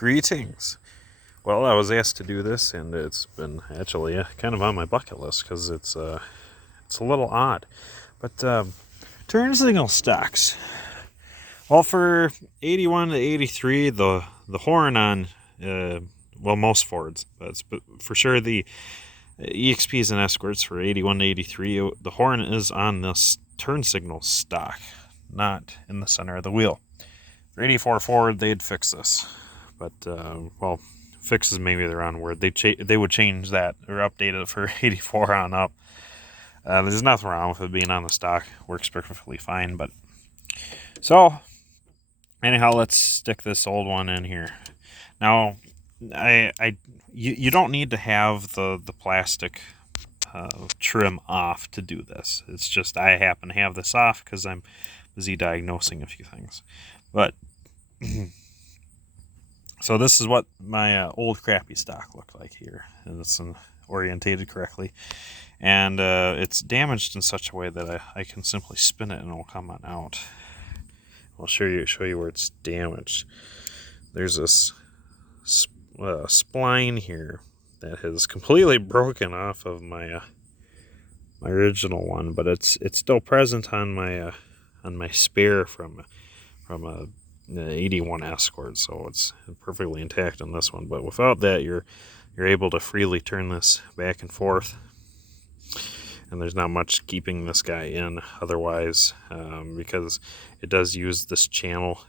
Greetings. Well, I was asked to do this, and it's been actually kind of on my bucket list because it's a little odd. But turn signal stocks. Well, for 81 to 83, the horn on most Fords, but for sure the EXPs and Escorts for 81 to 83, the horn is on this turn signal stock, not in the center of the wheel. For 84 Ford, they'd fix this. But, fix is maybe the wrong word. They would change that or update it for 84 on up. There's nothing wrong with it being on the stock. Works perfectly fine. But so, anyhow, let's stick this old one in here. Now, you don't need to have the plastic trim off to do this. It's just I happen to have this off because I'm busy diagnosing a few things. But so this is what my old crappy stock looked like here, and it's orientated correctly, and it's damaged in such a way that I can simply spin it and it will come on out. I'll show you where it's damaged. There's this spline here that has completely broken off of my original one, but it's still present on my spare from a 81 Escort, so it's perfectly intact on this one. But without that, you're able to freely turn this back and forth, and there's not much keeping this guy in otherwise, because it does use this channel.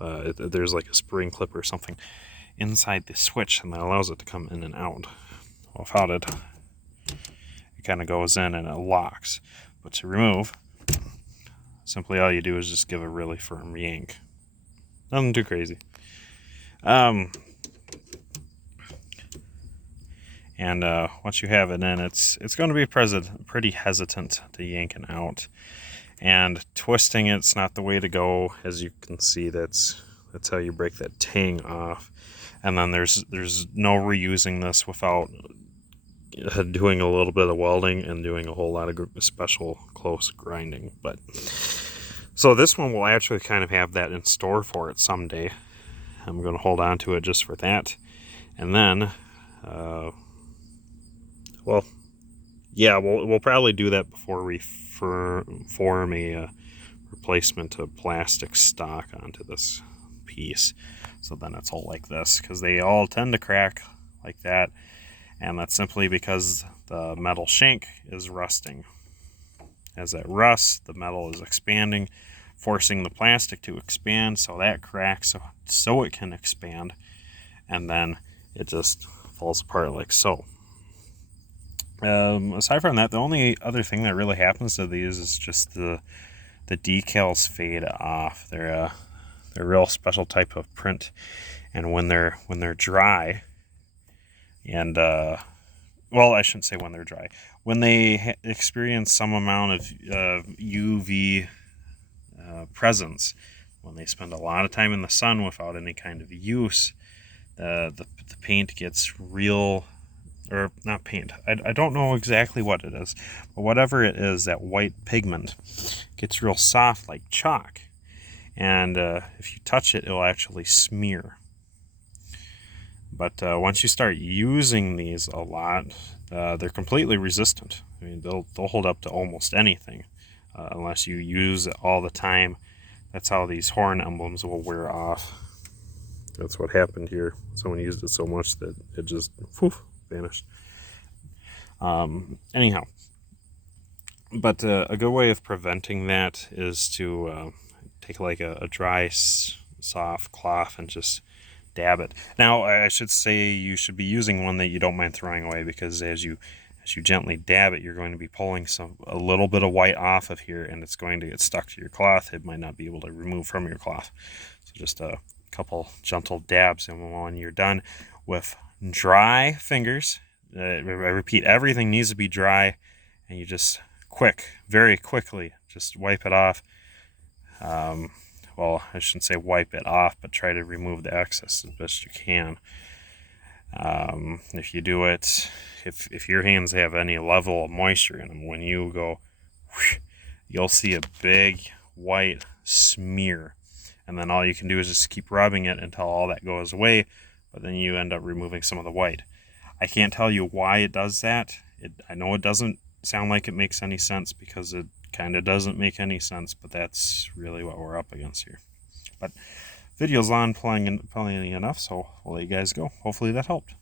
There's like a spring clip or something inside the switch, and that allows it to come in and out. Without it, it kind of goes in and it locks. But to remove, simply all you do is just give a really firm yank. Nothing too crazy. And once you have it in, it's going to be pretty hesitant to yank it out. And twisting it's not the way to go. As you can see, that's how you break that tang off. And then there's no reusing this without doing a little bit of welding and doing a whole lot of special close grinding. But so this one will actually kind of have that in store for it someday. I'm going to hold on to it just for that. And then, we'll probably do that before we form a replacement of plastic stock onto this piece. So then it's all like this, because they all tend to crack like that. And that's simply because the metal shank is rusting. As it rusts, the metal is expanding, forcing the plastic to expand, so that cracks so it can expand, and then it just falls apart like so. Aside from that, the only other thing that really happens to these is just the decals fade off. They're a real special type of print, and when they're dry, and I shouldn't say when they're dry. When they experience some amount of UV presence, when they spend a lot of time in the sun without any kind of use, the paint gets real, or not paint. I don't know exactly what it is, but whatever it is, that white pigment gets real soft like chalk, and if you touch it, it'll actually smear. But once you start using these a lot, they're completely resistant. I mean, they'll hold up to almost anything, unless you use it all the time. That's how these horn emblems will wear off. That's what happened here. Someone used it so much that it just vanished. Anyhow, but a good way of preventing that is to take like a dry, soft cloth and just dab it. Now, I should say you should be using one that you don't mind throwing away, because as you gently dab it, you're going to be pulling a little bit of white off of here, and it's going to get stuck to your cloth. It might not be able to remove from your cloth. So just a couple gentle dabs, and when you're done with dry fingers, I repeat, everything needs to be dry, and you just very quickly, just wipe it off. Well, I shouldn't say wipe it off, but try to remove the excess as best you can. If you do it, if your hands have any level of moisture in them, when you go, you'll see a big white smear, and then all you can do is just keep rubbing it until all that goes away, but then you end up removing some of the white. I can't tell you why it does that. I know it doesn't sound like it makes any sense, because it kind of doesn't make any sense, but that's really what we're up against here. But video's on plenty enough, so we'll let you guys go. Hopefully that helped.